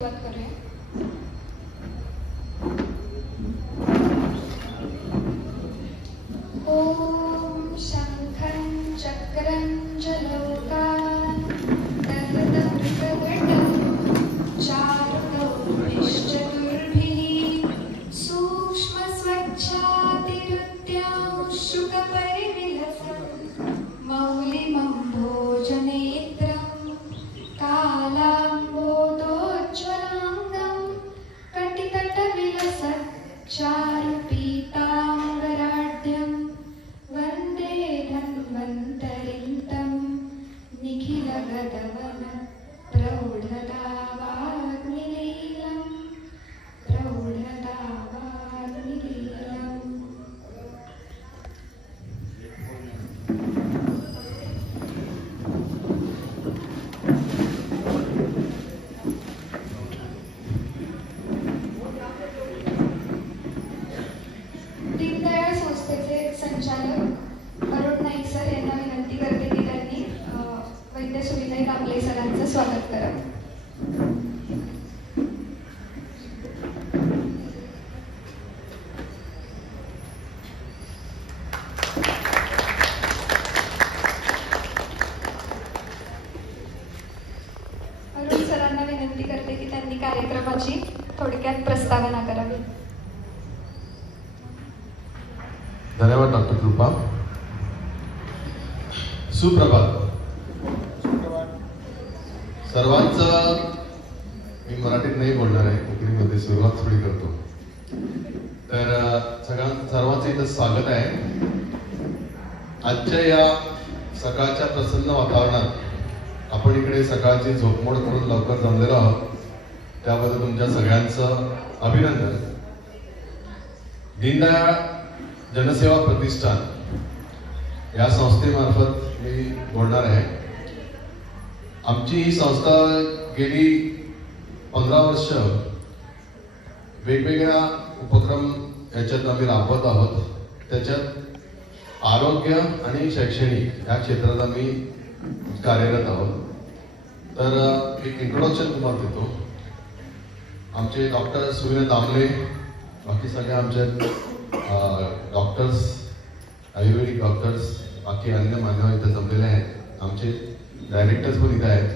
सुरुवात करूया. ओम शंखं चक्रं जलौकान् दहदं चारुणौभिश्चतुर्भिः सूक्ष्मस्वच्छातिरुद्यां शुकपरिविलसन् मौलिमम्भोजनेत्रं कालाम्बोदोज्ज्वलाङ्गं कटितटविलसत् चारुपीताम्बराढ्यं वन्दे धन्वन्तरिं तं निखिलगतवन प्रौढदावाग्निलीलं प्रौढदावाग्निलीलम्. दीनदयाळ संस्थेचे संचालक अरुण नाईक सर यांना विनंती करते की त्यांनी वैद्य सुविनाई कांबळे सरांचं स्वागत करावं. अरुण सरांना विनंती करते की त्यांनी कार्यक्रमाची थोडक्यात प्रस्तावना करावी. धन्यवाद डॉक्टर कृपा. सुप्रभात सर्वांचं. मी मराठीत नाही बोलणार आहे, कोकणीमध्ये सुरुवात थोडी करतो. तर सर्वांचं इथं स्वागत आहे. आजच्या या सकाळच्या प्रसन्न वातावरणात आपण इकडे सकाळची झोपमोड करून लवकर जमलेलो आहोत, त्याबद्दल तुमच्या सगळ्यांचं अभिनंदन. दीनदयाळ जनसेवा प्रतिष्ठान या संस्थेमार्फत मी बोलणार आहे. आमची ही संस्था गेली 15 वर्ष वेगवेगळ्या उपक्रम याच्यात आम्ही राबवत आहोत. त्याच्यात आरोग्य आणि शैक्षणिक या क्षेत्रात आम्ही कार्यरत आहोत. तर एक इंट्रोडक्शन तुम्हाला देतो. आमचे डॉक्टर सुविनाई दामले, बाकी सगळे आमचे डॉक्टर्स, आयुर्वेदिक डॉक्टर्स, बाकी अन्य मान्यवर इथे जमलेले आहेत. आमचे डायरेक्टर्स पण इथे आहेत.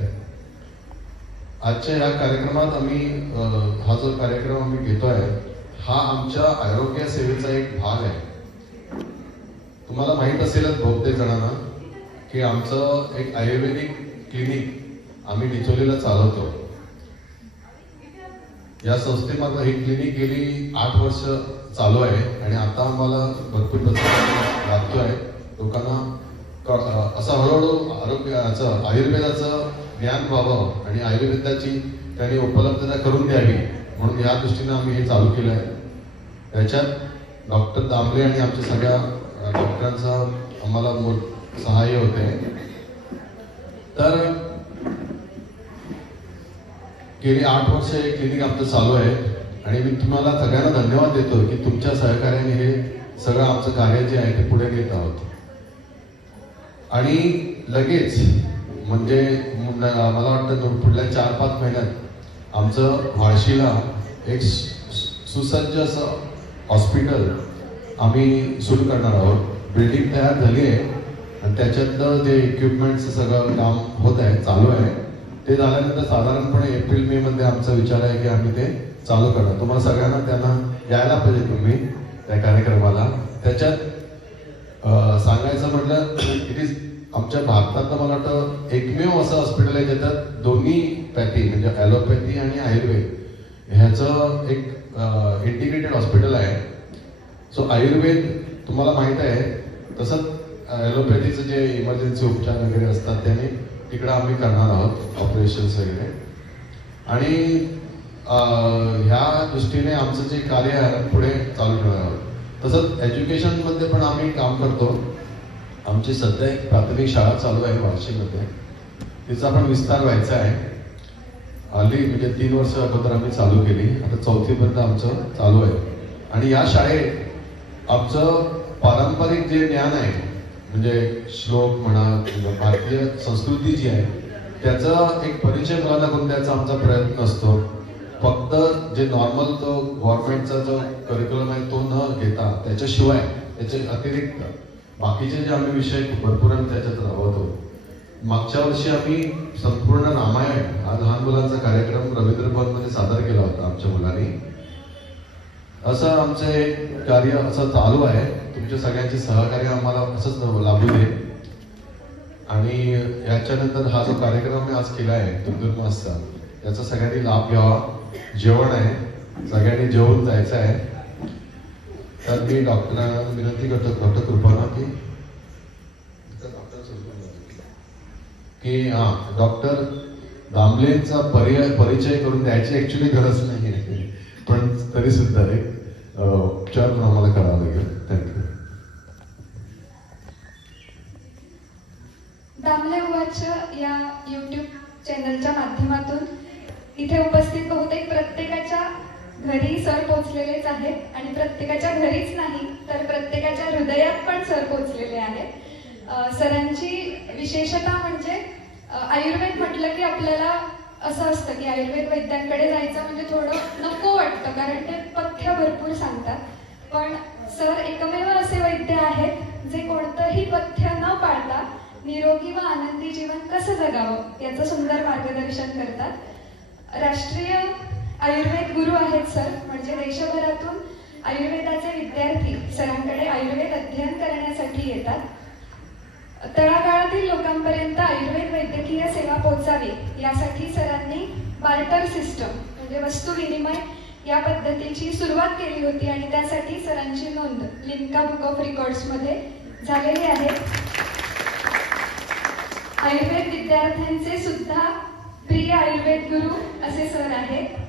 आजच्या या कार्यक्रमात आम्ही हा जो कार्यक्रम आम्ही घेतोय हा आमच्या आरोग्य सेवेचा एक भाग आहे. तुम्हाला माहीत असेलच बहुतेक जणांना की आमचं एक आयुर्वेदिक क्लिनिक आम्ही डिचोलीला चालवतो. या संस्थेमार्फत ही क्लिनिक गेली 8 वर्ष चालू आहे आणि आता आम्हाला भरपूर प्रतिसाद लागतोय. लोकांना असं हळूहळू आरोग्याचं आयुर्वेदाचं ज्ञान व्हावं आणि आयुर्वेदाची त्यांनी उपलब्धता करून द्यावी म्हणून या दृष्टीनं आम्ही हे चालू केलं आहे. त्याच्यात डॉक्टर दामले आणि आमच्या सगळ्या डॉक्टरांचं आम्हाला सहाय्य होते. तर गेली 8 वर्ष हे क्लिनिक आमचं चालू आहे आणि मी तुम्हाला सगळ्यांना धन्यवाद देतो की तुमच्या सहकार्याने हे सगळं आमचं कार्य जे आहे ते पुढे नेत आहोत. आणि लगेच म्हणजे मला वाटतं पुढल्या 4-5 महिन्यात आमचं वाळशीला एक सुसज्ज असं हॉस्पिटल आम्ही सुरू करणार आहोत. बिल्डिंग तयार झाली आहे आणि त्याच्यातलं जे इक्विपमेंटचं सगळं काम होत आहे, चालू आहे. ते झाल्यानंतर साधारणपणे एप्रिल-मे मध्ये आमचा विचार आहे की आम्ही ते चालू करणार. तुम्हाला सगळ्यांना त्यांना यायला पाहिजे तुम्ही त्या कार्यक्रमाला. त्याच्यात सांगायचं म्हटलं इट इज आमच्या भारतातलं मला वाटतं एकमेव असं हॉस्पिटल आहे ज्याच्यात दोन्ही पॅथी म्हणजे ॲलोपॅथी आणि आयुर्वेद ह्याचं एक इंटिग्रेटेड हॉस्पिटल आहे. सो आयुर्वेद तुम्हाला माहीत आहे, तसंच ॲलोपॅथीचं जे इमर्जन्सी उपचार वगैरे असतात त्याने तिकडं आम्ही करणार आहोत ऑपरेशन्स वगैरे. आणि ह्या दृष्टीने आमचं जे कार्य आहे पुढे चालू ठेवणार आहोत. तसंच एज्युकेशनमध्ये पण आम्ही काम करतो. आमची सध्या एक प्राथमिक शाळा चालू आहे वार्षिकमध्ये, तिचा पण विस्तार व्हायचा आहे. हल्ली म्हणजे 3 वर्ष अगोदर आम्ही चालू केली, आता 4थीपर्यंत आमचं चालू आहे. आणि या शाळेत आमचं पारंपरिक जे ज्ञान आहे म्हणजे श्लोक म्हणा किंवा भारतीय संस्कृती जी आहे त्याचा एक परिचय मुलांना करून द्यायचा आमचा प्रयत्न असतो. फक्त जे नॉर्मल तो गव्हर्नमेंटचा जो करिक्युलम आहे तो न घेता त्याच्याशिवाय त्याचे अतिरिक्त बाकीचे जे आम्ही विषय भरपूर आम्ही त्याच्यात राबवतो. मागच्या वर्षी आम्ही संपूर्ण रामायण हा लहान मुलांचा कार्यक्रम रवींद्र भवनमध्ये सादर केला होता आमच्या मुलांनी. असं आमचं एक कार्य असं चालू आहे. तुमच्या सगळ्यांचे सहकार्य आम्हाला असंच लाभू दे. आणि याच्यानंतर हा जो कार्यक्रम आम्ही आज केला आहे धुंधुरमासचा, याचा सगळ्यांनी लाभ घ्यावा. जेवण आहे, सगळ्यांनी जेवून जायचं आहे. तर मी डॉक्टरांना विनंती करतो, डॉक्टर कृपाना की डॉक्टर दामलेंचा परिचय करून द्यायची ऍक्च्युली गरज नाही आहे, पण तरी सुद्धा एक उपचार आम्हाला करावा लागेल. थँक्यू. दामले वाच या YouTube चॅनलच्या माध्यमातून इथे उपस्थित बहुतेक प्रत्येकाच्या घरी सर पोहोचलेलेच आहेत आणि प्रत्येकाच्या घरीच नाही तर प्रत्येकाच्या हृदयात पण सर पोहोचलेले आहेत. सरांची विशेषता म्हणजे आयुर्वेद म्हटलं की आपल्याला असं असतं की आयुर्वेद वैद्यांकडे जायचं म्हणजे थोडं नको वाटतं, कारण ते पथ्य भरपूर सांगतात. पण सर एकमेव असे वैद्य आहेत जे कोणतंही पथ्य न पाळता निरोगी व आनंदी जीवन कसं जगावं याचं सुंदर मार्गदर्शन करतात. राष्ट्रीय आयुर्वेद गुरु आहेत सर, म्हणजे देशभरातून आयुर्वेदाचे विद्यार्थी सरांकडे आयुर्वेद अध्ययन करण्यासाठी येतात. तळागाळातील लोकांपर्यंत आयुर्वेद वैद्यकीय सेवा पोहोचावी यासाठी सरांनी बार्टर सिस्टम म्हणजे वस्तू विनिमय या पद्धतीची सुरुवात केली होती आणि त्यासाठी सरांची नोंद लिम्का बुक ऑफ रेकॉर्ड्समध्ये झालेली आहे. आयुर्वेद विद्यार्थ्यांचे सुद्धा प्रिय आयुर्वेद गुरु असे सर आहेत.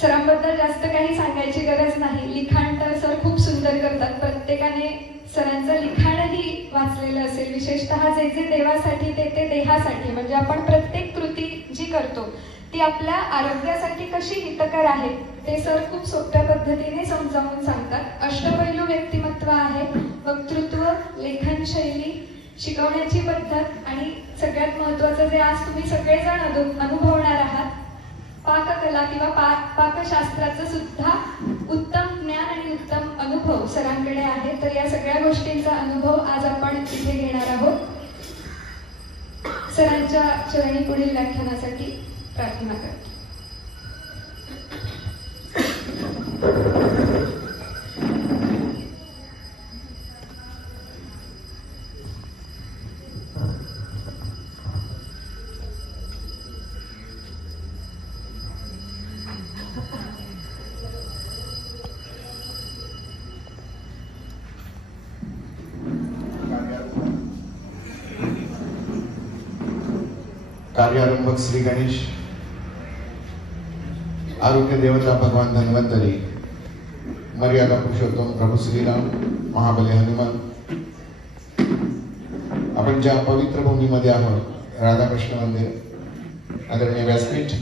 सरांबद्दल जास्त काही सांगायची गरज नाही. लिखाण तर सर खूप सुंदर करतात. प्रत्येकाने सरांचं लिखाणही वाचलेलं असेल. विशेषतः जे जे देवासाठी ते ते देहासाठी, म्हणजे आपण प्रत्येक कृती जी करतो ती आपल्या आरोग्यासाठी कशी हितकर आहे ते सर खूप सोप्या पद्धतीने समजावून सांगतात. अष्टपैलू व्यक्तिमत्व आहे. वक्तृत्व, लेखन शैली, शिकवण्याची पद्धत आणि सगळ्यात महत्त्वाचं जे आज तुम्ही सगळेजण अनुभवणार आहात, पाककला किंवा पाकशास्त्राचं सुद्धा उत्तम ज्ञान आणि उत्तम अनुभव सरांकडे आहे. तर या सगळ्या गोष्टींचा अनुभव आज आपण इथे घेणार आहोत. सरांच्या चरणी पुढील व्याख्यानासाठी प्रार्थना करतो. कार्यारंभक श्री गणेश, आरोग्य देवता भगवान धन्वंतरी, मर्यादा पुरुषोत्तम प्रभू श्रीराम, महाबली हनुमान, आपण ज्या पवित्र भूमीमध्ये आहोत, राधाकृष्ण मंदिर, आदरणीय व्यासपीठ,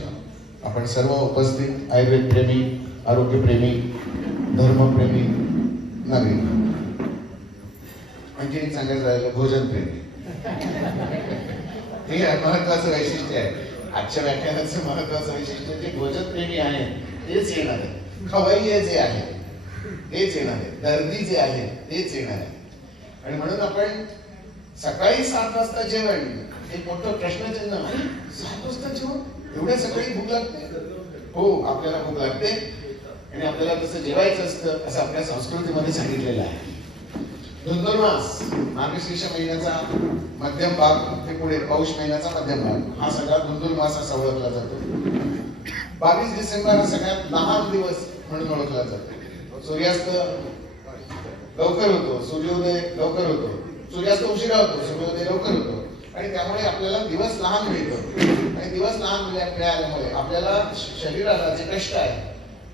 आपण सर्व उपस्थित आयुर्वेद प्रेमी, आरोग्य प्रेमी, धर्मप्रेमी नागरिक, म्हणजे सांगायचं राहिलं भोजन प्रेमी, हे महत्वाचं वैशिष्ट्य आहे. आजच्या व्याख्यानाचं महत्वाचं वैशिष्ट्य जे भोजन प्रेमी आहे तेच येणार आहे. खवय्ये जे आहे तेच येणार आहे. दर्दी जे आहे तेच येणार आहे. आणि म्हणून आपण सकाळी 7 वाजता जेवण हे मोठं प्रश्नचिन्ह. 7 वाजता जेवण, एवढ्या सकाळी भूक लागते? हो, आपल्याला भूक लागते आणि आपल्याला तसं जेवायचं असतं असं आपल्या संस्कृतीमध्ये सांगितलेलं आहे. धुंधुरमास, मार्गशीर्ष महिन्याचा मध्यम भाग ते पुढे पौष महिन्याचा मध्यम भाग, हा सगळा धुंधुरमास असा ओळखला जातो. 22 डिसेंबर हा सगळ्यात लहान दिवस म्हणून ओळखला जातो. सूर्यास्त लवकर होतो, सूर्योदय लवकर होतो, सूर्यास्त उशिरा होतो, सूर्योदय लवकर होतो आणि त्यामुळे आपल्याला दिवस लहान मिळतो. आणि दिवस लहान मिळाल्यामुळे आपल्याला शरीराला जे कष्ट आहे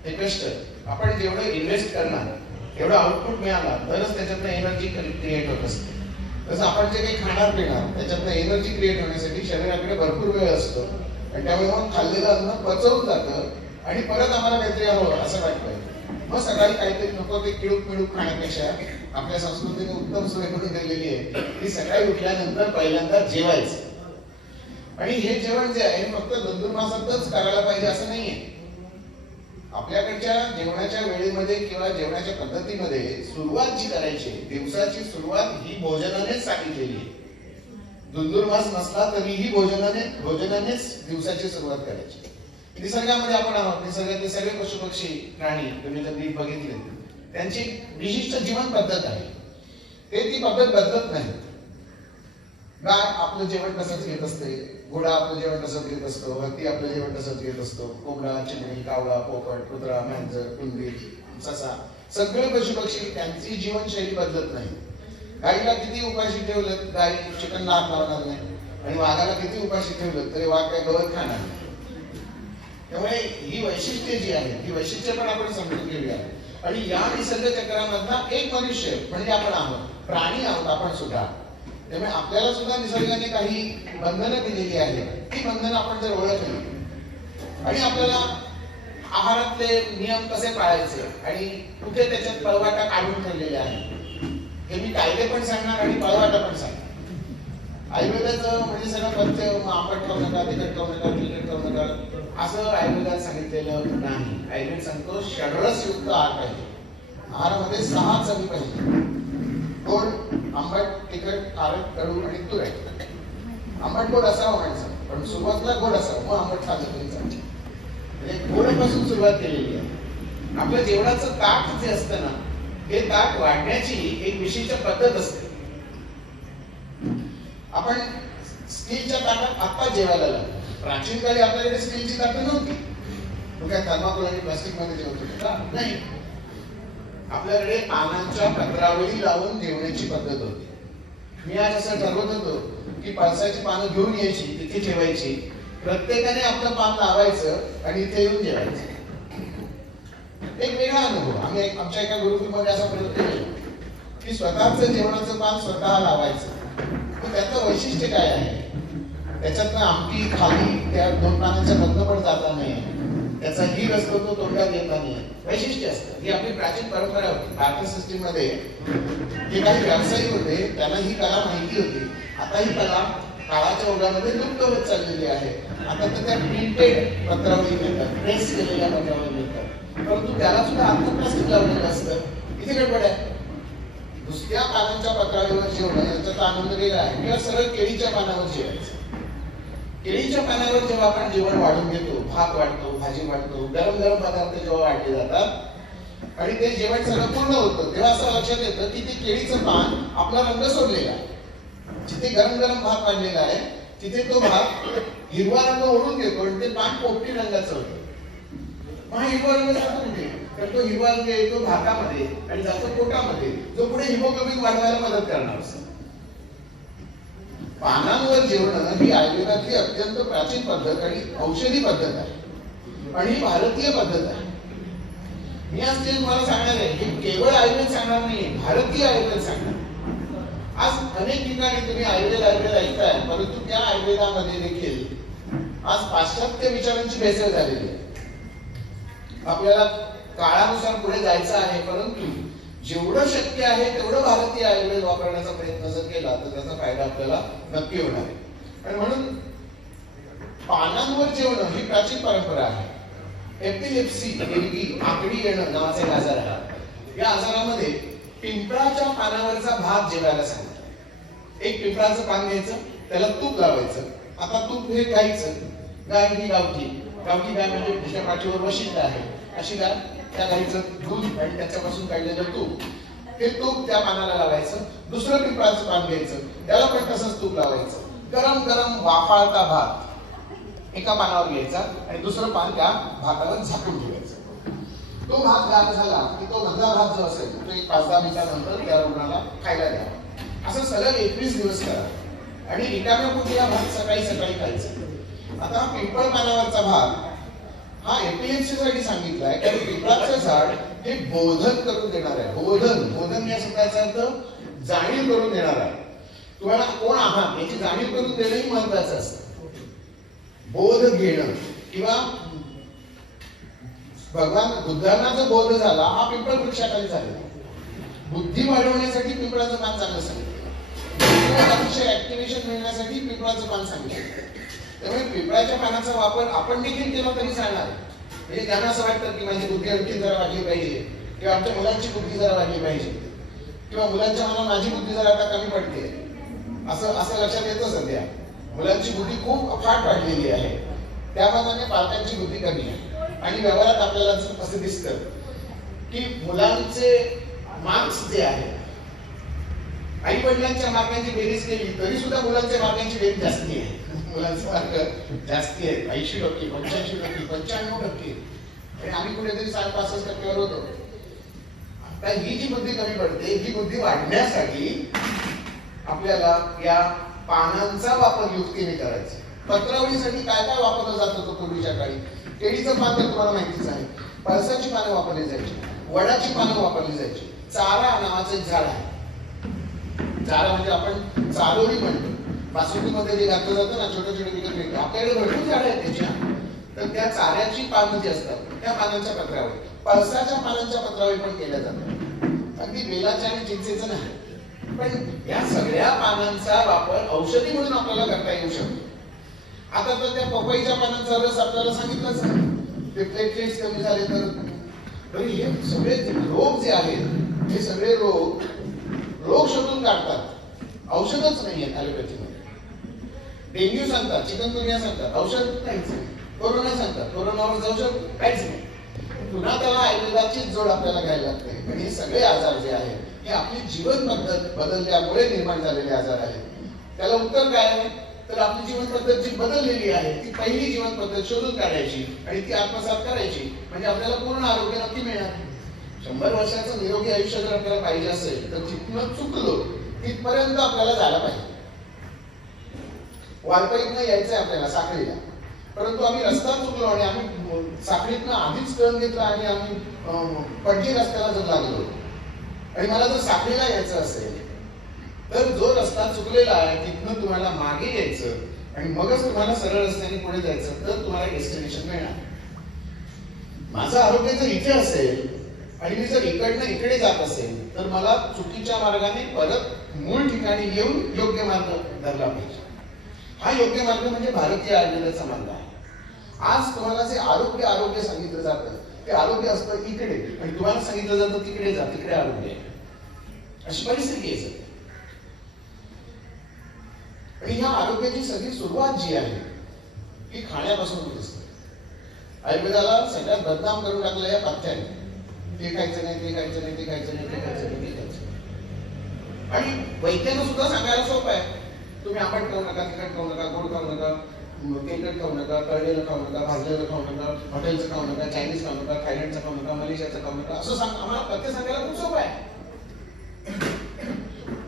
ते कष्ट आपण जेवढे इन्व्हेस्ट करणार एवढा आउटपुट मिळाला तरच त्याच्यातनं एनर्जी क्रिएट होत असते. तसं आपण जे काही खाणार पिणार त्याच्यातनं एनर्जी क्रिएट होण्यासाठी शरीराकडे भरपूर वेळ असतो आणि त्यामुळे मग खाल्लेलं अन्न पचवून जातं आणि परत आम्हाला काहीतरी हवं असं वाटतं. मग सकाळी काहीतरी नको ते किळूक मिळूक खाण्यापेक्षा आपल्या संस्कृतीने उत्तम सोय करून दिलेली आहे की सकाळी उठल्यानंतर पहिल्यांदा जेवायचं. आणि हे जेवण जे आहे फक्त धुंधुरमासातच करायला पाहिजे असं नाहीये. आपल्याकडच्या जेवणाच्या वेळेमध्ये किंवा जेवणाच्या पद्धतीमध्ये सुरुवात जी करायची, दिवसाची सुरुवात ही भोजनानेच सांगितलेली आहे. धुंदुरमास नसला तरीही भोजनानेच दिवसाची सुरुवात करायची. निसर्गामध्ये आपण आहोत, निसर्गातले सगळे पशु पक्षी प्राणी तुम्ही कधी बघितले, त्यांची विशिष्ट जीवन पद्धत आहे. ती पद्धत बदलत नाही. गाय आपलं जेवण तसंच घेत असते, घोडा आपलं जेवण तसंच घेत असतो, हत्ती आपलं जेवण तसंच घेत असतो, कोंबडा, चिमणी, कावळा, पोपट, कुत्रा, मांजर, कुंदीर, ससा, सगळे पशुपक्षी त्यांची जीवनशैली बदलत नाही. गाईला किती उपाशी ठेवलं गाई चिकन नाक लावणार नाही, आणि वाघाला किती उपाशी ठेवलं तरी वाघ काय गवत खाणार नाही. त्यामुळे ही वैशिष्ट्ये जी आहे ही वैशिष्ट्य पण आपण समजून घेऊया. आणि या निसर्ग चक्रामधला एक मनुष्य म्हणजे आपण आहोत, प्राणी आहोत आपण सुद्धा. त्यामुळे आपल्याला सुद्धा निसर्गाने काही बंधनं दिलेली आहेत. ती बंधनं आपण जर ओळखली आणि आपल्याला आहारातले नियम कसे पाळायचे आणि कुठे त्याच्यात पळवाटा काढून ठेवलेले आहे हे मी कायदे पण सांगणार आणि पळवाटा पण सांगणार. आयुर्वेदाचं म्हणजे सगळं पथ्य आंबट खाऊ नका, तिखट खाऊ नका, तिखट खाऊ नका असं आयुर्वेदात सांगितलेलं नाही. आयुर्वेद सांगतो षड्रस युक्त आहार पाहिजे. आहारामध्ये 6 चवी पाहिजे: गोड, आंबट, तिखट, खारट, कडू आणि तुरट. आंबट गोड असावं माणसं, पण सुरुवातीला गोड असावं, मग आंबट खाल्लं तरी चालतं. म्हणजे गोडपासून सुरुवात केलेली आहे. आपलं जेवणाचं ताट जे असतं ना, हे ताट वाढण्याची एक विशिष्ट पद्धत असते. आपण स्टीलच्या ताटात आत्ता जेवायला लागलो. प्राचीन काळी आपल्याकडे स्टीलची ताटं नव्हती. मग काय थर्माकोल आणि प्लास्टिक मध्ये जेवत होते का? नाही. आपल्याकडे पानांच्या पत्रावळी लावून जेवण्याची पद्धत होती. मी आज असं ठरवत होतो की पळसाची पानं घेऊन यायची, तिथे ठेवायची, प्रत्येकाने आपलं पान लावायचं आणि इथे येऊन जेवायचं. एक वेगळा अनुभव. आम्ही आमच्या एका गुरुकुलमध्ये असा प्रयोग केला की स्वतःच जेवणाचं पान स्वतः लावायचं. त्याचं वैशिष्ट्य काय आहे? त्याच्यातनं आमटी खाली त्या 2 पानांच्या मधनं पण जाता नाही, त्याचा ही असतो तो तोंडात येत नाही, वैशिष्ट्य असतं. ही आपली प्राचीन परंपरा होती. भारतीय सिस्टीममध्ये जे काही व्यावसायिक होते त्यांना ही कला माहिती होती. आता ही कला काळाच्या ओघामध्ये लुप्त होत चाललेली आहे. आता तर त्या प्रिंटेड पत्रावळी मिळतात, प्रेस केलेल्या पत्रावळी मिळतात, परंतु त्याला सुद्धा आत्ता प्लास्टिक लावलेलं असतं. इथे गडबड आहे. नुसत्या पानांच्या पत्रावळीवर जेवणं याचा आनंद वेगळा आहे. किंवा सरळ केळीच्या पानावर जेवायचं. केळीच्या पानावर जेव्हा आपण जेवण वाढून घेतो, भात वाढतो, भाजी वाढतो, गरम गरम पदार्थ जेव्हा वाढले जातात आणि ते जेवण सगळं पूर्ण होतं, तेव्हा असं लक्षात येतं की ते केळीचं पान आपला रंग सोडलेला आहे. जिथे गरम गरम भात वाढलेला आहे तिथे तो भात हिरवा रंग ओढून घेतो आणि ते पान पोपटी रंगाचं होतं. मग हिरवा रंग जातो कुठे? तर तो हिरवा रंग येतो भातामध्ये आणि जातो पोटामध्ये, जो पुढे हिमोग्लोबिन वाढवायला मदत करणार असतो. पानांवर जेवण ही आयुर्वेदातली अत्यंत प्राचीन पद्धत आणि औषधी पद्धत आहे आणि ही भारतीय पद्धत आहे. मी आज ते तुम्हाला सांगणार आहे की केवळ आयुर्वेद सांगणार नाही, भारतीय आयुर्वेद सांगणार. आज अनेक ठिकाणी तुम्ही आयुर्वेद ऐकताय, परंतु त्या आयुर्वेदामध्ये देखील आज पाश्चात्य विचारांची भेसळ झालेली आहे. आपल्याला काळानुसार पुढे जायचं आहे, परंतु जेवढं शक्य आहे तेवढं भारतीय आयुर्वेद वापरण्याचा प्रयत्न जर केला तर त्याचा फायदा आपल्याला नक्की होणार आहे. आणि म्हणून पानांवर जेवण ही प्राचीन परंपरा आहे. एपिलेप्सी, निलगी, आकडी येणं नावाचा एक आजार आहे. या आजारामध्ये पिंपळाच्या पानावरचा भात जेवायला सांगितलं. एक पिंपळाचं पान घ्यायचं, त्याला तूप लावायचं. आता तूप हे गाईचं, गाय ही गावठी गाय म्हणजे दुसऱ्या पाठीवर वशिष्ठ आहे अशी गाय, त्या गाईचं दूध आणि त्याच्यापासून काढलेलं तूप, हे तूप त्या पानाला लावायचं. दुसरं पिंपळाचं पान घ्यायचं, त्याला पण तसंच तूप लावायचं. गरम गरम वाफाळता भात एका पानावर घ्यायचा आणि दुसरं पान त्या भातावर झाकून ठेवायचं. तो भात गार झाला की तो मधला भात जो असेल तो एक 5-10 मिनिटानंतर त्या रुग्णाला खायला द्यावा. असं सलग 21 दिवस करा आणि रिकाम्या पोटी हा भात सकाळी खायचं. आता हा पिंपळ पानावरचा भात हा एपिलेप्सीसाठी सांगितलाय, कारण पिंपळाचं झाड हे बोधन करून देणार आहे. बोधन या शब्दाचा अर्थ जाणीव करून देणार आहे. तुम्हाला कोण आहात याची जाणीव करून देणंही महत्वाचं असतं. बोध घेणं किंवा भगवान बुद्धांना जो बोध झाला हा पिंपळ वृक्षाखाली झालेला. बुद्धी वाढवण्यासाठी पिंपळाचं पान चांगलं सांगितलं. अतिशय ऍक्टिव्हेशन मिळण्यासाठी पिंपळाचं पान सांगितलं. त्यामुळे पिंपळाच्या पानाचा वापर आपण देखील केला तरी चालणार. म्हणजे त्यांना असं वाटतं की माझी बुद्धी आणखी जरा वाढली पाहिजे, किंवा आमच्या मुलांची बुद्धी जरा वाढली पाहिजे, किंवा मुलांच्या मनात माझी बुद्धी जरा आता कमी पडते, असं लक्षात येतं सध्या. मुलांची बुद्धी खूप अफाट वाढलेली आहे, त्या मानाने पालकांची बुद्धी कमी आहे. आणि व्यवहारात आपल्याला असं दिसतं की मुलांचे मार्क्स जे आहेत, आई वडिलांच्या मार्कांची बेरीज केली तरी सुद्धा मुलांच्या मार्कांची बेरीज जास्ती आहे. मुलांचे मार्क जास्ती आहेत, 80%, 85%, 95%. आणि आम्ही कुठेतरी 65% होतो. आता ही जी बुद्धी कमी पडते, ही बुद्धी वाढण्यासाठी आपल्याला या पानांचा वापर युक्तीने करायचा. पत्रावळीसाठी काय काय वापरलं जात होतं पूर्वीच्या काळी? केळीचं पान तर तुम्हाला माहितीच आहे, पळसाची पानं वापरली जायची, वडाची पानं वापरली जायची. चारा नावाचं एक झाड आहे. चारा म्हणजे आपण चारोळी म्हणतो. बासुंदीमध्ये जे घातलं जातं ना, छोटे छोटे विकत मिळतं. आपल्याकडे भरपूर झाडं आहेत त्याच्या. तर त्या चाऱ्याची पानं जी असतात त्या पानांच्या पत्रावळी, पळसाच्या पानांच्या पत्रावळी पण केल्या जातात. अगदी बेलाच्या आणि चिंचेचं नाही. पण या सगळ्या पानांचा वापर औषधी म्हणून आपल्याला करता येऊ शकतो. आता तर त्या पपईच्या पानांचा रस आपल्याला सांगितलंच आहे, ते प्लेटलेट्स कमी झाले तर हे सगळे रोग जे आहेत, हे सगळे रोग शोधून काढतात. औषधच नाही आहेत ॲलोपॅथीमध्ये. डेंग्यू सांगतात, चिकनगुनिया सांगतात, औषध काहीच नाही. कोरोना सांगतात, कोरोनावर औषध काहीच नाही. पुन्हा त्याला आयुर्वेदाचीच जोड आपल्याला घ्यायला लागते. पण हे सगळे आजार जे आहेत हे आपली जीवन पद्धत बदलल्यामुळे निर्माण झालेले आजार आहेत. त्याला उत्तर काय आहे? तर आपली जीवन पद्धत जी बदललेली आहे ती पहिली जीवन पद्धत शोधून काढायची आणि ती आत्मसात करायची, म्हणजे आपल्याला पूर्ण आरोग्य नक्की मिळणार. 100 वर्षाचं निरोगी आयुष्य जर आपल्याला पाहिजे असेल तर जिथनं चुकलो तिथपर्यंत आपल्याला जायला पाहिजे. वारकरीतनं यायचंय आपल्याला साखळीला, परंतु आम्ही रस्ता चुकलो आणि आम्ही साखळीतनं आधीच टर्न घेतला आणि आम्ही पडकी रस्त्याला जर लागलो. आणि मला जर साखळीला यायचं असेल तर जो रस्ता चुकलेला आहे तिथनं तुम्हाला मागे यायचं आणि मगच तुम्हाला सरळ रस्त्याने पुढे जायचं, तर तुम्हाला डेस्टिनेशन मिळणार. माझं आरोग्य जर इथे असेल आणि मी जर इकडनं इकडे जात असेल तर मला चुकीच्या मार्गाने परत मूळ ठिकाणी येऊन योग्य मार्ग धरला पाहिजे. हा योग्य मार्ग म्हणजे भारतीय आयुर्वेदाचा मार्ग आहे. आज तुम्हाला जे आरोग्य सांगितलं जातं ते आरोग्य असतं इकडे, आणि तुम्हाला सांगितलं जातं तिकडे जा, तिकडे आरोग्य आहे. अशी परिस्थिती आहे सध्या. आणि ह्या आरोग्याची सगळी सुरुवात जी आहे ही खाण्यापासून होत असते. आयुर्वेदाला सगळ्यात बदनाम करून टाकलं या पथ्याने. ते खायचं नाही, ते खायचं नाही, ते खायचं नाही, ते खायचं नाही, ते खायचं नाही. आणि वैद्यानं सुद्धा सांगायला सोपं आहे, तुम्ही आंबट खाऊ नका, तिखट खाऊ नका, गोड खाऊ नका, तेलकट खाऊ नका, तळलेलं खाऊ नका, भाजलेलं खाऊ नका, हॉटेलचं खाऊ नका, चायनीज खाऊ नका, थायलंडचं खाऊ नका, मलेशियाचं खाऊ नका, असं सांग. आम्हाला पथ्य सांगायला खूप सोपं आहे.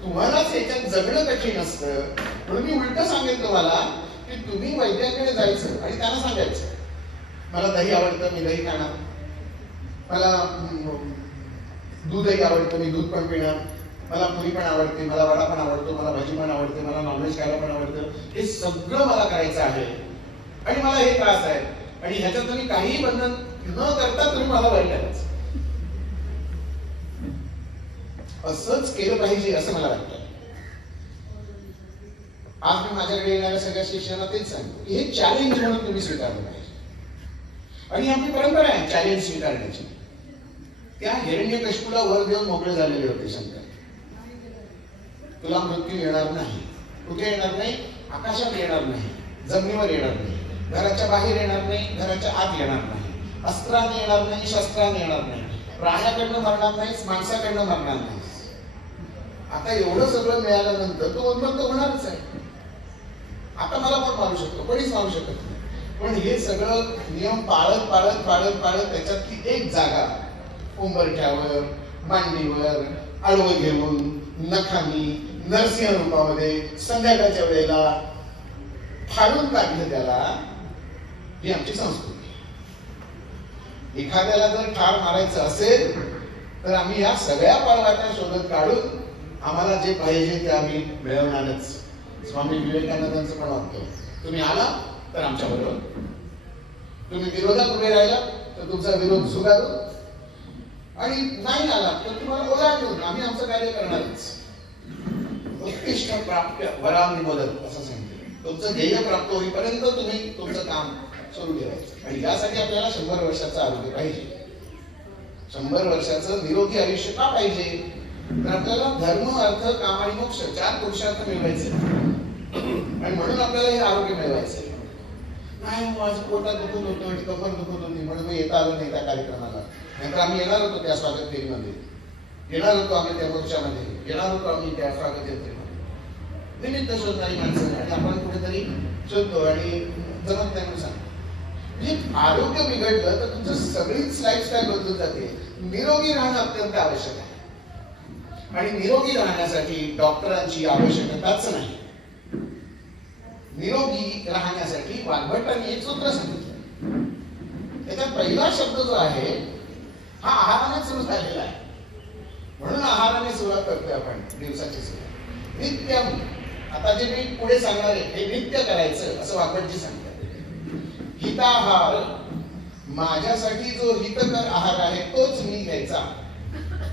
तुम्हालाच याच्यात जगणं कठीण असतं. म्हणून मी उलट सांगेन तुम्हाला की तुम्ही वैद्याकडे जायचं आणि त्यांना सांगायचं, मला दही आवडतं, मी दही खाणार, मला दूधही आवडतं, मी दूध पण पिणार, मला पुरी पण आवडते, मला वडा पण आवडतो, मला भाजी पण आवडते, मला नॉनव्हेज खायला पण आवडतं. हे सगळं मला करायचं आहे आणि मला हे त्रास आहे आणि ह्याच्यात तुम्ही काहीही बंधन न करता तुम्ही मला बरं करायचं. असंच केलं पाहिजे असं मला वाटतं. आज मी माझ्याकडे येणाऱ्या सगळ्या शिष्यांना तेच सांगतो की हे चॅलेंज म्हणून तुम्ही स्वीकारलं पाहिजे. आणि आपली परंपरा आहे चॅलेंज स्वीकारण्याची. त्या हिरण्यकशिपूला वर देऊन मोकळे झालेले होते शंकर. तुला मृत्यू येणार नाही. कुठे येणार नाही? आकाशात येणार नाही, जमिनीवर येणार नाही, घराच्या बाहेर येणार नाही, घराच्या आत येणार नाही, अस्त्राने येणार नाही, शस्त्राने येणार नाही, प्राण्याकडनं मरणार नाहीस, माणसाकडनं मरणार नाहीस. आता एवढं सगळं मिळाल्यानंतर तो उन्मत्त होणारच आहे. आता मला पण मारू शकतो, कोणीच मारू शकत नाही. पण हे सगळं नियम पाळत पाळत पाळत पाळत त्याच्यातली एक जागा उंबरठ्यावर, मांडीवर आडवं घेऊन, नखानी, नरसिंह रूपामध्ये संध्याकाळच्या वेळेला फाडून काढलं त्याला, ही आमची संस्कृती. एखाद्याला जर ठार मारायचं असेल तर आम्ही या सगळ्या पाळवाटा शोधत काढून आम्हाला जे पाहिजे ते आम्ही मिळवणारच. स्वामी विवेकानंदांचं पण वाक्य, तुम्ही आला तर आमच्या बरोबर, तुम्ही विरोधात उभे राहिला तर तुमचा विरोध स्वीकारू, आणि नाही आला तर तुम्हाला ओलांडून आम्ही आमचं कार्य करणारच. उत्कृष्ट प्राप्य वरांनी मदत असं सांगितलं. तुमचं ध्येय प्राप्त होईपर्यंत तुम्ही तुमचं काम सुरू ठेवायचं. आणि यासाठी आपल्याला 100 वर्षाचं आरोग्य पाहिजे. 100 वर्षाचं निरोगी आयुष्य का पाहिजे? तर आपल्याला धर्म, अर्थ, काम आणि मोक्ष 4 पुरुषार्थ मिळवायचे आणि म्हणून आपल्याला हे आरोग्य मिळवायचं. नाही माझं पोटात दुखत होतं, कमर दुखत होती म्हणून मी येता आलो नाही त्या कार्यक्रमाला. नाहीतर आम्ही येणार होतो त्या स्वागत फेरीमध्ये, येणार होतो आम्ही त्या मोर्चामध्ये, येणार होतो आम्ही त्या स्वागत यात्रेमध्ये. निमित्त शोधणारी माणसं आणि आपण कुठेतरी शोधतो आणि जमत त्यानुसार. म्हणजे आरोग्य बिघडलं तर तुमचं सगळीच लाईफस्टाईल बदलून जाते. निरोगी राहणं अत्यंत आवश्यक आहे आणि निरोगी राहण्यासाठी डॉक्टरांची आवश्यकताच नाही. निरोगी राहण्यासाठी वाग्भटांनी एक सूत्र सांगितलं. त्याचा पहिला शब्द जो आहे हा आहाराने सुरू झालेला आहे. म्हणून आहाराने सुरुवात करतोय आपण दिवसाची सुरुवात. नित्यम, आता जे मी पुढे सांगणार आहे हे नित्य करायचं असं वाग्भटजी सांगतात. हिताहार, माझ्यासाठी जो हितकर आहार आहे तोच मी घ्यायचा.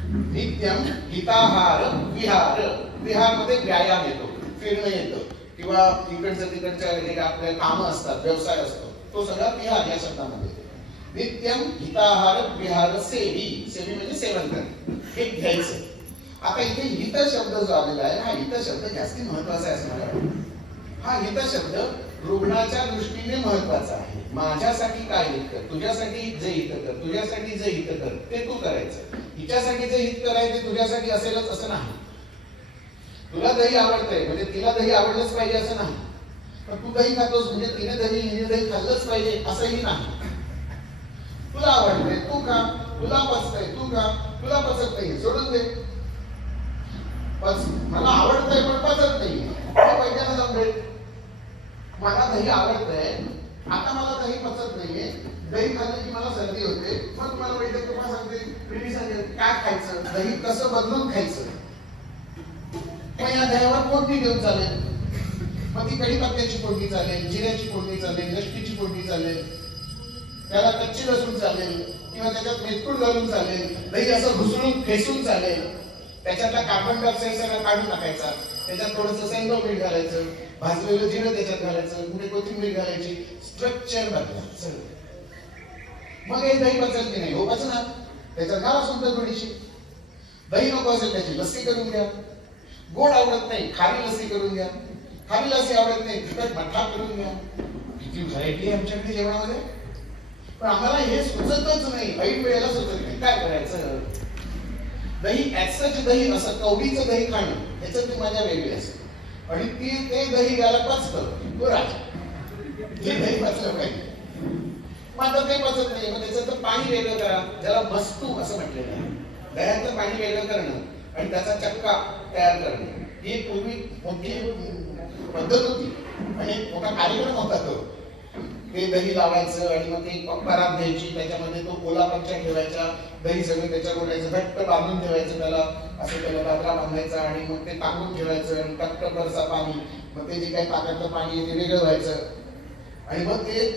नित्यम हिताहार विहार, विहार मध्ये व्यायाम येतो, फिरणं येतं किंवा इकडचं तिकडच्या आपले कामं असतात, व्यवसाय असतो, तो सगळा विहार या शब्दामध्ये. नित्यम हिताहार विहार सेवी, सेवी म्हणजे सेवन करणे, हे घ्यायचं. आता इथे हित शब्द जो आलेला आहे हा हित शब्द जास्ती महत्वाचा आहे असं मला वाटतं. हा हित शब्द रुग्णाच्या दृष्टीने महत्वाचा आहे. माझ्यासाठी काय हित कर, तुझ्यासाठी जे हित कर, तुझ्यासाठी जे हित कर ते तू करायचं. हिच्यासाठी जे हित करायचे तुझ्यासाठी असेलच असं नाही. तुला दही आवडतंय म्हणजे तिला दही आवडलंच पाहिजे असं नाही. पण तू दही खातोस म्हणजे तिने दही खाल्लंच पाहिजे असंही नाही. तुला आवडतंय तू खा, तुला पचतंय तू खा, तुला पचत नाही सोडून दे. मला आवडतंय पण पचत नाही पहिल्यांदा जाऊन मला दही आवडतंय, आता मला दही पचत नाहीये, दही खाल्लं की मला सर्दी होते. मग तुम्हाला वैद्य तुम्हाला सांगते, मी सांगेल काय खायचं, दही कसं बदलून खायचं. मग या दह्यावर फोडणी देऊन चालेल. मग ती कढीपत्त्याची फोडणी चालेल, जिऱ्याची फोडणी चालेल, लसणीची फोडणी चालेल, त्याला कच्ची लसूण चालेल किंवा त्याच्यात मेथकूट घालून चालेल. दही असं घुसळून फेसून चालेल. त्याच्यातला कार्बन डायऑक्साईड सगळं काढून टाकायचा, त्याच्यात थोडंसं सैंधव मीठ घालायचं, भाजलेलं जिरं त्याच्यात घालायचं, कुठे कोथिंबीर घालायची, स्ट्रक्चर बदलायचं सगळं. मग हे दही पचेल की नाही? हो पचणार. त्याच्यात घाला सुद्धा थोडीशी. दही नको असेल त्याची लस्सी करून घ्या. गोड आवडत नाही खारी लस्सी करून घ्या. खारी लस्सी आवडत नाही तिखट मठ्ठा करून घ्या. किती व्हरायटी आहे आमच्याकडे जेवणामध्ये. पण आम्हाला हे सुचतच नाही, ऐन वेळेला सुचत नाही. काय करायचं? दही ऍक्सच दही असं कवडीचं दही खाणं ह्याच्यात ती मजा वेगळी असते. आणि ते दही घ्यायला पचतं तो राजा. हे दही पचलं पाहिजे. मग आता ते पचत नाही, मग त्याचं पाणी वेगळं करा, ज्याला मस्तू असं म्हटलेलं आहे. दह्याचं पाणी वेगळं करणं आणि त्याचा चक्का तयार करणे ही पूर्वी मोठी पद्धत होती आणि एक मोठा कार्यक्रम होता तो. ते दही लावायचं आणि मग ते परात घ्यायची, त्याच्यामध्ये तो ओला पंचा ठेवायचा, दही सगळं त्याच्यावर ओढायचं, घट्ट बांधून ठेवायचं, त्याला असं त्याला दादरा बांधायचा आणि मग ते टाकून ठेवायचं आणि टक्क बरसा पाणी, मग ते जे काही पाण्यातलं पाणी आहे ते वेगळं व्हायचं आणि मग ते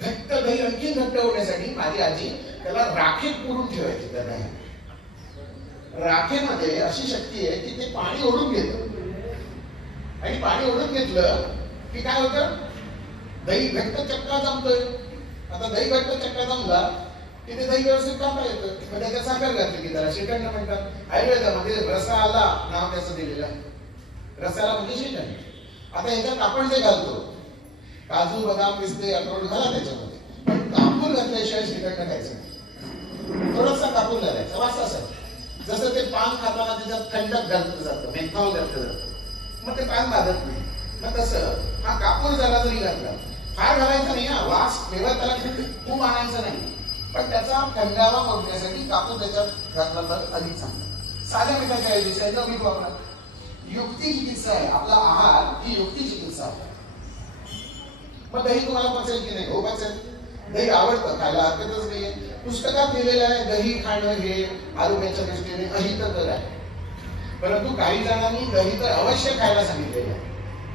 घट्ट दही आणखी घट्ट होण्यासाठी माझी आजी त्याला राखेत पुरून ठेवायची. त्या दह्यात राखेमध्ये अशी शक्ती आहे की ते पाणी ओढून घेतं आणि पाणी ओढून घेतलं की काय होतं? दही घट्ट चक्का जमतोय. आता दही घट्ट चक्का जमला की ते दही व्यवस्थित काढता येतं. मग त्याच्यात साखर घातली की त्याला श्रीखंड म्हणतात. आयुर्वेदामध्ये रसाला नाव त्याचं दिलेलं आहे. रसाला म्हणजे श्रीखंड. आता ह्याच्यात आपण जे घालतो काजू बदाम पिस्ते अक्रोड घाला त्याच्यामध्ये, पण कापूर घातल्याशिवाय श्रीखंड खायचं नाही. थोडासा कापूर घालायचा वासासाठी. जसं ते पान खाताना त्याच्यात खंडक घातलं जातं, मेथॉल घातलं जातं, मग ते पान बाधत नाही. मग तसं हा कापूर जरा जरी घातला, फार घालायचा नाही, हा वास तेव्हा त्याला खूप आणायचा नाही, पण त्याचा थंडावा मोडण्यासाठी कापूर त्याच्यात घातला तर अधिक चांगला. साध्या मिठाच्या ऐवजी सैंधव मीठ वापरा. युक्ती चिकित्सा आहे. आपला आहार ही युक्ती चिकित्सा आहे. मग दही तुम्हाला पचेल की नाही? हो पचेल. दही आवडतं, खायला हरकतच नाहीये. पुस्तकात लिहिलेलं आहे दही खाणं हे आरोग्याच्या दृष्टीने अहितकर आहे. परंतु काही जणांनी दही तर अवश्य खायला सांगितलेलं आहे.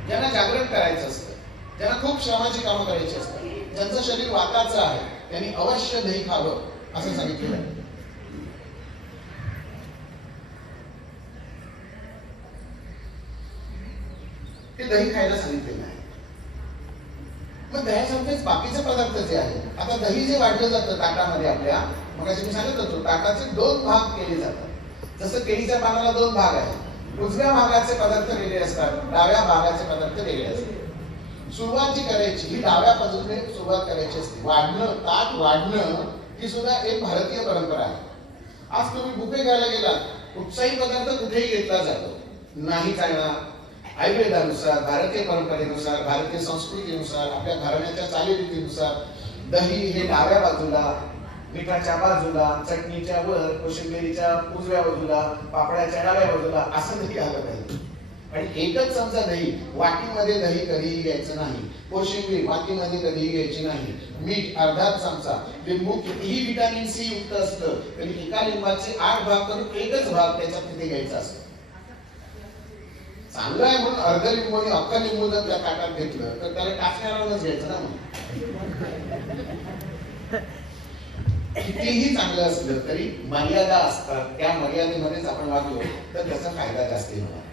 ज्यांना जागरण करायचं असतं, ज्यांना खूप श्रमाची कामं करायची असतात, ज्यांचं शरीर वाताचं आहे, त्यांनी अवश्य दही खावं असं सांगितलेलं आहे. ते दही खायला सांगितलेलं आहे. मग दह्यासारखेच बाकीचे पदार्थ जे आहेत, आता दही जे वाढलं जातं ताटामध्ये आपल्या, मग मी सांगत होतो ताटाचे 2 भाग केले जातात. जसं केळीच्या पानाला 2 भाग आहेत. उजव्या भागाचे पदार्थ वेगळे असतात, डाव्या भागाचे पदार्थ वेगळे असतात. सुरुवात जी करायची ही डाव्या बाजूने सुरुवात करायची असते. वाढणं, ताट वाढणं ही सुद्धा एक भारतीय परंपरा आहे. आज तुम्ही बुफे घ्यायला गेलात, कुठचाही पदार्थ कुठेही घेतला जातो, नाही चालणार. आयुर्वेदानुसार, भारतीय परंपरेनुसार, भारतीय संस्कृतीनुसार, आपल्या घराण्याच्या चालीरीतीनुसार दही हे डाव्या बाजूला, मिठाच्या बाजूला, चटणीच्या वर, कोशिंबिरीच्या उजव्या बाजूला, पापड्याच्या डाव्या बाजूला असं दही आलं पाहिजे. आणि एकच चमचा दही, वाटीमध्ये दही कधीही घ्यायचं नाही. कोशिंबीर वाटीमध्ये कधीही घ्यायची नाही. मीठ अर्धा चमचा. लिंबू कितीही व्हिटॅमिन सी युक्त असतं तरी एका लिंबाचे 8 भाग करून एकच भाग त्याच्यात तिथे घ्यायचा असतो. चांगलं आहे म्हणून अर्ध लिंबू आणि अख्खा लिंबू जर त्या ताटात घेतलं तर त्याला टाचण्यावरच घ्यायचं ना. कितीही चांगलं असलं तरी मर्यादा असतात. त्या मर्यादेमध्येच आपण वागलो तर त्याचा फायदा जास्त होणार.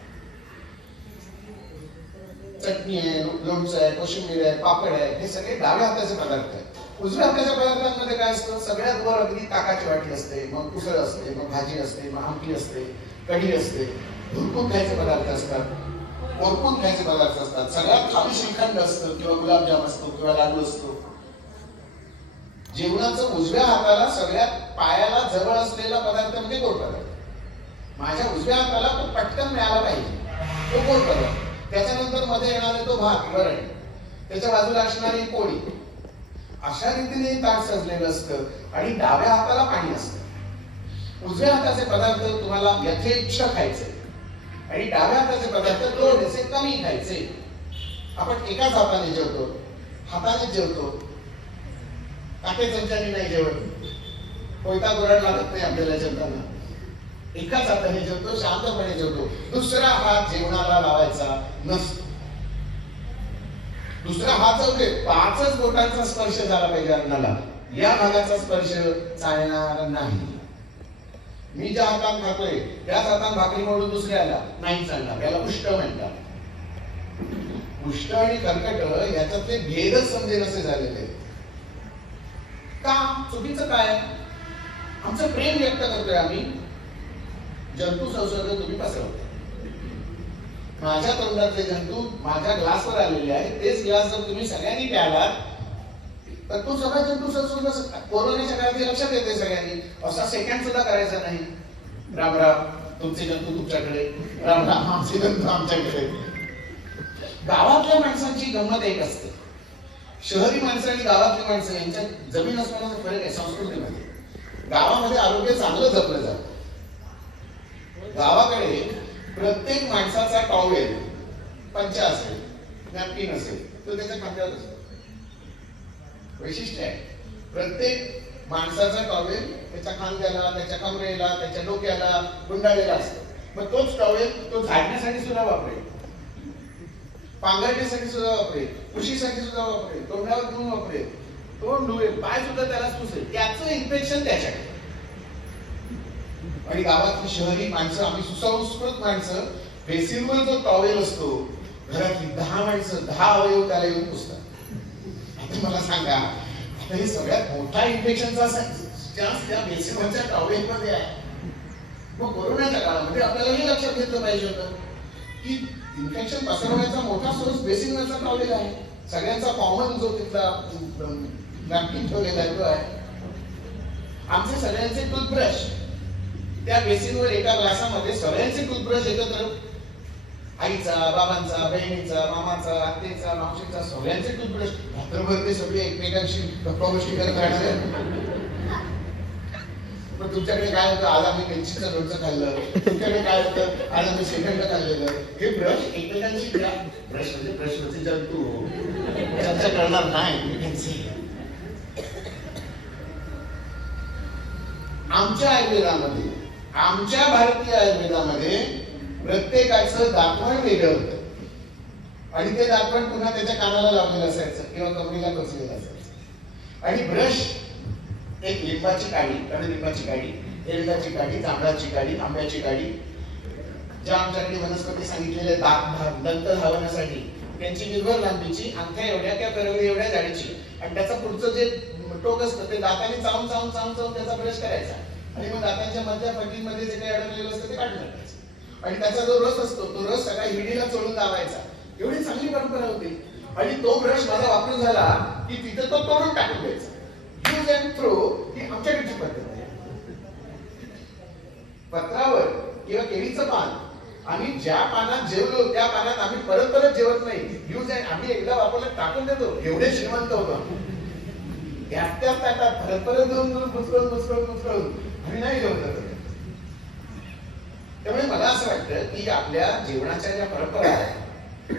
चटणी आहे, लोणचं आहे, कोशिंबीर आहे, पापड आहे, हे सगळे डाव्या हाताचे पदार्थ आहेत. उजव्या हाताच्या पदार्थांमध्ये काय असतं, सगळ्यात वर अगदी ताकाची वाटी असते, मग उसळ असते, मग भाजी असते, मग आमटी असते, कढी असते, भरपूर खायचे पदार्थ असतात, भरपूर खायचे पदार्थ असतात. सगळ्यात खाली श्रीखंड असतं किंवा गुलाबजाम असतो किंवा लाडू असतो. जेवणाचं उजव्या हाताला सगळ्यात पायाला जवळ असलेला पदार्थ म्हणजे गोड पदार्थ. माझ्या उजव्या हाताला तो पटकन मिळाला पाहिजे, तो गोड पदार्थ. त्याच्यानंतर मध्ये येणारे तो भात, वरण, त्याच्या बाजूला असणारी पोळी. अशा रीतीने ताट सजलेलं असतं आणि डाव्या हाताला पाणी असतं. उजव्या हाताचे पदार्थ तुम्हाला यथेच्छ खायचे आणि डाव्या हाताचे पदार्थ थोडेसे कमी खायचे. आपण एकाच हाताने जेवतो, हाताने जेवतो, काटे चमच्याने नाही जेवत. कोयता गोराड लागत नाही आपल्याला जेवताना. एकाच हाताने जेवतो, शांतपणे जेवतो. दुसरा हात जेवणाला लावायचा नसतो. दुसरा हात जाऊदे, 5च बोटांचा स्पर्श झाला पाहिजे अन्नाला. या भागाचा स्पर्श चालणार नाही. मी ज्या हाताने खातोय त्याच हाताने भाकरी मोडून दुसऱ्याला नाही चालणार. याला उष्ट म्हणतात. उष्ट आणि कर्कट याच्यातले भेदच समजे नसे झालेले. का चुकीचं काय? आमचं प्रेम व्यक्त करतोय आम्ही. जंतू संसर्ग तुम्ही पसरवता. माझ्या तोंडातले जंतू माझ्या ग्लासवर आलेले आहेत. तेच ग्लास जर तुम्ही सगळ्यांनी प्यालात तर तो सगळा जंतू संसर्ग कोरोनाच्या काळात लक्षात येते सगळ्यांनी. असा सेकंड सुद्धा करायचा नाही. राम राम, तुमचे जंतू तुमच्याकडे, राम राम, आमचे जंतू आमच्याकडे. गावातल्या माणसांची गंमत एक असते. शहरी माणसं आणि गावातली माणसं यांच्यात जमीन असण्याचा फरक आहे संस्कृतीमध्ये. गावामध्ये आरोग्य चांगलं जपलं जातं. गावाकडे प्रत्येक माणसाचा टॉवेल, पंचा असेल, नॅपकिन असेल, तो त्याच्या खांद्यावर असतो. वैशिष्ट्य आहे. प्रत्येक माणसाचा टॉवेल त्याच्या खांद्याला, त्याच्या कमरेला, त्याच्या डोक्याला गुंडाळलेला असतो. मग तोच टॉवेल तो झाडण्यासाठी सुद्धा वापरेल, पांघरण्यासाठी सुद्धा वापरेल, उशीसाठी सुद्धा वापरेल, तोंडावर धुवून वापरेल, तोंड धुवेल, पाय सुद्धा त्यालाच पुसेल. त्याचं इन्फेक्शन त्याच्याकडे. आणि गावातली शहरी माणसं, आम्ही सुसंस्कृत माणसं, बेसिनवर जो टॉवेल असतो, घरातली 10 माणसं 10 अवयव त्याला येऊन पुसतात. आता मला सांगा, आता हे सगळ्यात मोठा इन्फेक्शनचा चान्स त्या बेसिनवरच्या टॉवेल मध्ये आहे. मग कोरोनाच्या काळामध्ये आपल्याला हे लक्षात घेतलं पाहिजे होतं की इन्फेक्शन पसरवण्याचा मोठा सोर्स बेसिनवरचा टॉवेल आहे. सगळ्यांचा कॉमन जो तिथला नॅपकिन ठेवलेला आहे तो आहे. आमचे सगळ्यांचे टूथब्रश त्या बेसिनवर एका ग्लासामध्ये सगळ्यांचे टूथब्रश एकत्र, आईचा, बाबांचा, बहिणीचा, मामाचा, आत्तेचा, मावशीचा, सगळ्यांचे टूथब्रश. रात्रभर ते सगळे एकमेकांशी गप्पा गोष्टी करत राहणार. पण तुमच्याकडे काय होतं, आज आम्ही मिरचीचं लोणचं खाल्लं, तुमच्याकडे काय होतं, आज आम्ही श्रीखंड खाल्लेलं. हे ब्रश एकमेकांशी ब्रश म्हणजे ब्रशवरचे जंतू चर्चा करणार नाही. आमच्या आयुर्वेदामध्ये, आमच्या भारतीय आयुर्वेदामध्ये प्रत्येकाचं दातवण वेगळं होतं आणि ते दातवण पुन्हा त्याच्या कानाला लावलेलं असायचं किंवा कमरेला टोचलेलं असायचं. आणि ब्रश एक लिंबाची काडी, कडुलिंबाची काडी, एरंडाची काडी, जांभळाची काडी, आंब्याची काडी, ज्या आमच्याकडे वनस्पती सांगितलेल्या दंत धावण्यासाठी त्यांची निर्भर लांबीची, अंगठ्या एवढ्या किंवा करवली एवढ्या जाडीची, आणि त्याचं पुढचं जे टोक असतं ते दाताने चावून चावून चावून चावून त्याचा ब्रश करायचा आणि मग दातांच्या मधल्या पट्टीमध्ये जे काही अडकलेलं असतं ते काढून टाकायचं आणि त्याचा जो रस असतो तो रस सगळ्या हिडीला चोळून लावायचा. एवढी चांगली परंपरा होती. आणि तो ब्रश माझा वापरून झाला की तिथे तो तोडून टाकून द्यायचा. यूज अँड थ्रो ही आमच्याकडची पद्धत आहे. पत्रावर किंवा केळीचं पान आम्ही ज्या पानात जेवलो त्या पानात आम्ही परत परत जेवत नाही. यूज अँड आम्ही एकदा वापरलं टाकून देतो. एवढे श्रीमंत होतो. त्याच ताटात परत परत देऊन मुचकळून आम्ही नाही जेवत. त्यामुळे मला असं वाटतं की आपल्या जीवनाच्या ज्या परंपरा आहेत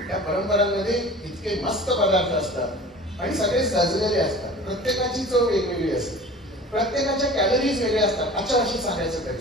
त्या परंपरांमध्ये इतके मस्त पदार्थ असतात आणि सगळे सजलेले असतात. प्रत्येकाची चव वेगवेगळी असते. प्रत्येकाच्या कॅलरीज वेगळ्या असतात. अच्छा अशी सांगायचं तरी